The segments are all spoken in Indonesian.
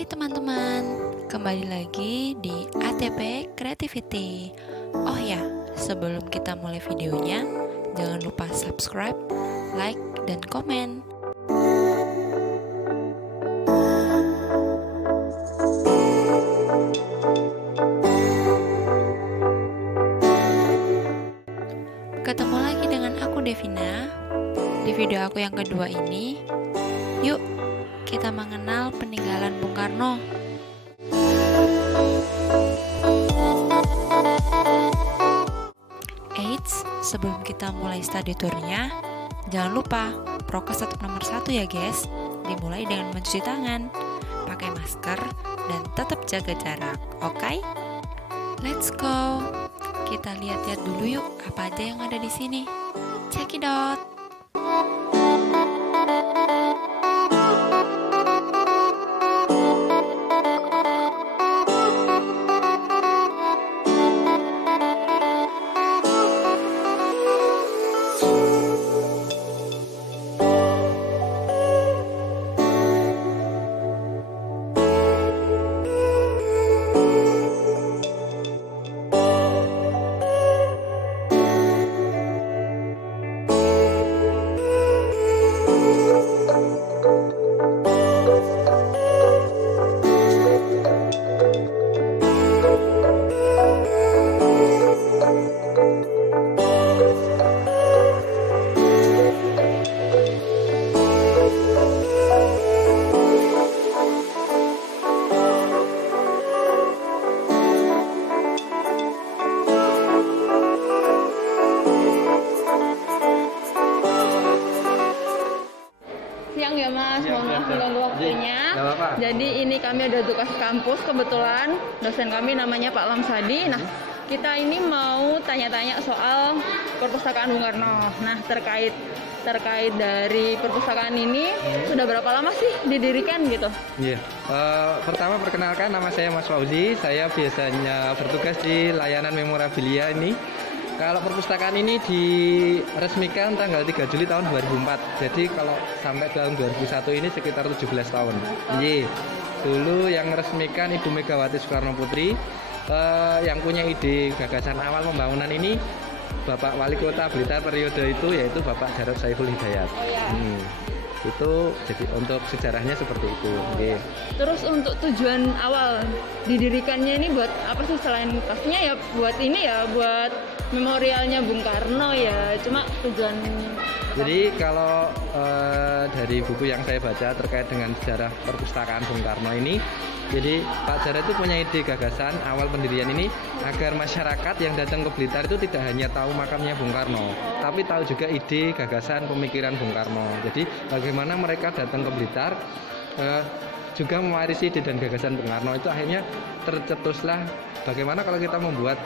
Hai teman-teman, kembali lagi di ATP Creativity. Oh ya, sebelum kita mulai videonya, jangan lupa subscribe, like, dan komen. Ketemu lagi dengan aku Devina. Di video aku yang kedua ini, yuk kita mengenal peninggalan Bung Karno. Eits, sebelum kita mulai study tournya, jangan lupa prokes tetap nomor 1 ya guys. Dimulai dengan mencuci tangan, pakai masker, dan tetap jaga jarak, oke? Let's go. Kita lihat-lihat dulu yuk apa aja yang ada di sini. Check it out. Siang ya Mas, mohon maaf mengganggu waktunya. Jadi ini kami ada tugas kampus, kebetulan dosen kami namanya Pak Lamsadi. Nah, kita ini mau tanya-tanya soal perpustakaan Bung Karno. Nah, terkait dari perpustakaan ini sudah berapa lama sih didirikan gitu? Iya. Pertama perkenalkan, nama saya Mas Fauzi. Saya biasanya bertugas di layanan memorabilia ini. Kalau perpustakaan ini diresmikan tanggal 3 Juli tahun 2004. Jadi kalau sampai tahun 2001 ini sekitar 17 tahun. Iya. Dulu yang meresmikan Ibu Megawati Soekarno Putri. Yang punya ide gagasan awal pembangunan ini Bapak Wali Kota Blitar periode itu, yaitu Bapak Jarod Saiful Hidayat. Itu jadi untuk sejarahnya seperti itu. Oke. Terus untuk tujuan awal didirikannya ini buat apa sih, selain pastinya ya buat ini ya, buat memorialnya Bung Karno ya. Cuma tujuan Jadi kalau dari buku yang saya baca terkait dengan sejarah perpustakaan Bung Karno ini, jadi Pak Jarod itu punya ide gagasan awal pendirian ini agar masyarakat yang datang ke Blitar itu tidak hanya tahu makamnya Bung Karno, tapi tahu juga ide gagasan pemikiran Bung Karno. Jadi bagaimana mereka datang ke Blitar juga mewarisi ide dan gagasan Bung Karno. Itu akhirnya tercetuslah bagaimana kalau kita membuat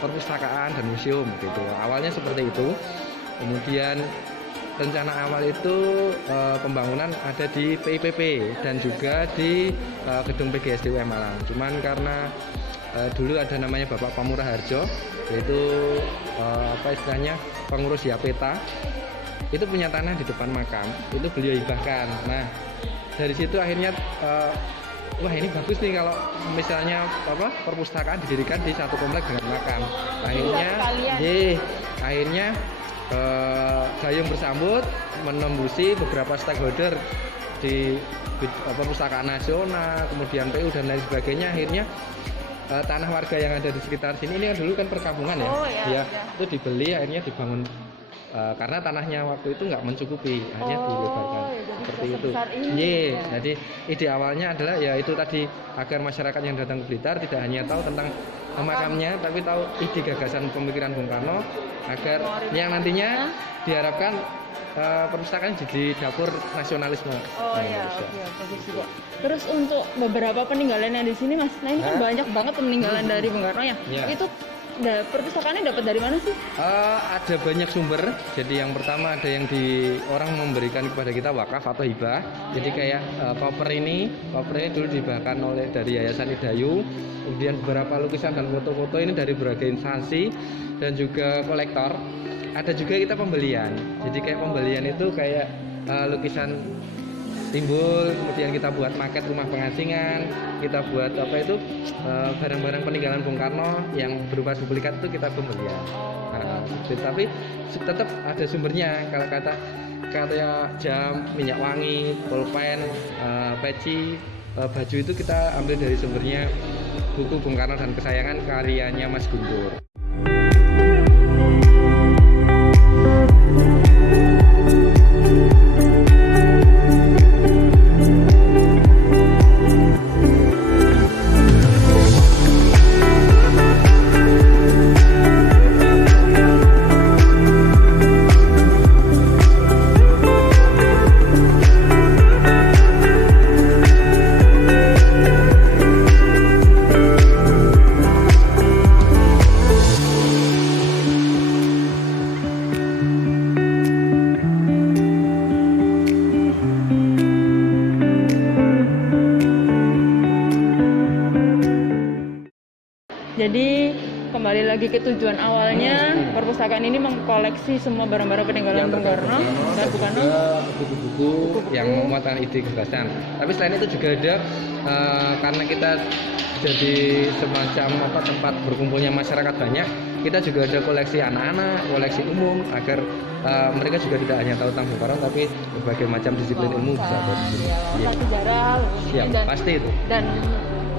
perpustakaan dan museum gitu. Awalnya seperti itu. Kemudian rencana awal itu pembangunan ada di PIPP dan juga di gedung PGSD UM Malang. Cuman karena dulu ada namanya Bapak Pamurah Harjo, yaitu istilahnya pengurus Yapeta, itu punya tanah di depan makam, itu beliau hibahkan. Nah, dari situ akhirnya wah ini bagus nih kalau misalnya perpustakaan didirikan di satu komplek dengan makam. Akhirnya gayung bersambut menembusi beberapa stakeholder di perpustakaan nasional, kemudian PU dan lain sebagainya. Akhirnya tanah warga yang ada di sekitar sini, ini kan dulu kan perkampungan ya, itu dibeli, akhirnya dibangun. Karena tanahnya waktu itu nggak mencukupi, akhirnya dilebarkan seperti itu. Jadi ide awalnya adalah ya itu tadi, agar masyarakat yang datang ke Blitar tidak hanya tahu tentang makamnya, tapi tahu ide gagasan pemikiran Bung Karno, agar yang nantinya diharapkan perpustakaan jadi dapur nasionalisme. Bagus juga. Terus untuk beberapa peninggalan yang di sini Mas, nah ini kan banyak banget peninggalan dari Bung Karno ya. Itu perpustakaannya dapat dari mana sih? Ada banyak sumber. Jadi yang pertama ada yang orang memberikan kepada kita wakaf atau hibah. Jadi kayak koper ini dulu dihibahkan dari Yayasan Idayu. Kemudian beberapa lukisan dan foto-foto ini dari berbagai instansi dan juga kolektor. Ada juga kita pembelian. Jadi kayak pembelian itu kayak lukisan timbul, kemudian kita buat maket rumah pengasingan, kita buat barang-barang peninggalan Bung Karno yang berupa duplikat itu kita pembelian. Tapi tetap ada sumbernya. Kalau katanya jam, minyak wangi, pulpen, peci, baju itu kita ambil dari sumbernya buku Bung Karno dan Kesayangan karyanya Mas Guntur. Jadi kembali lagi ke tujuan awalnya, perpustakaan ini mengkoleksi semua barang-barang peninggalan Bung Karno dan Bung Karno, buku-buku yang memuatkan ide gagasan. Tapi selain itu juga ada karena kita jadi semacam tempat berkumpulnya masyarakat banyak, kita juga ada koleksi anak-anak, koleksi umum agar mereka juga tidak hanya tahu tentang Bung Karno tapi berbagai macam disiplin ilmu bisa sejarah, siap, dan pasti itu. Dan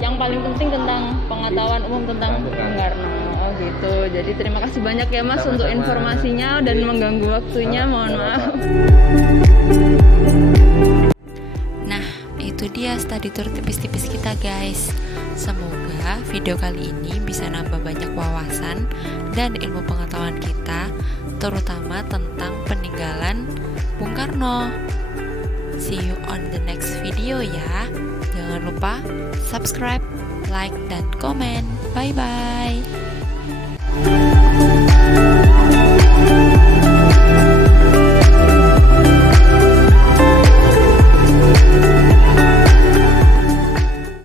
yang paling penting tentang pengetahuan umum tentang Bung Karno. Oh gitu. Jadi terima kasih banyak ya Mas untuk informasinya dan mengganggu waktunya. Mohon maaf. Nah, itu dia study tour tipis-tipis kita guys. Semoga video kali ini bisa nambah banyak wawasan dan ilmu pengetahuan kita, terutama tentang peninggalan Bung Karno. See you on the next video ya. Jangan lupa subscribe, like, dan komen. Bye-bye.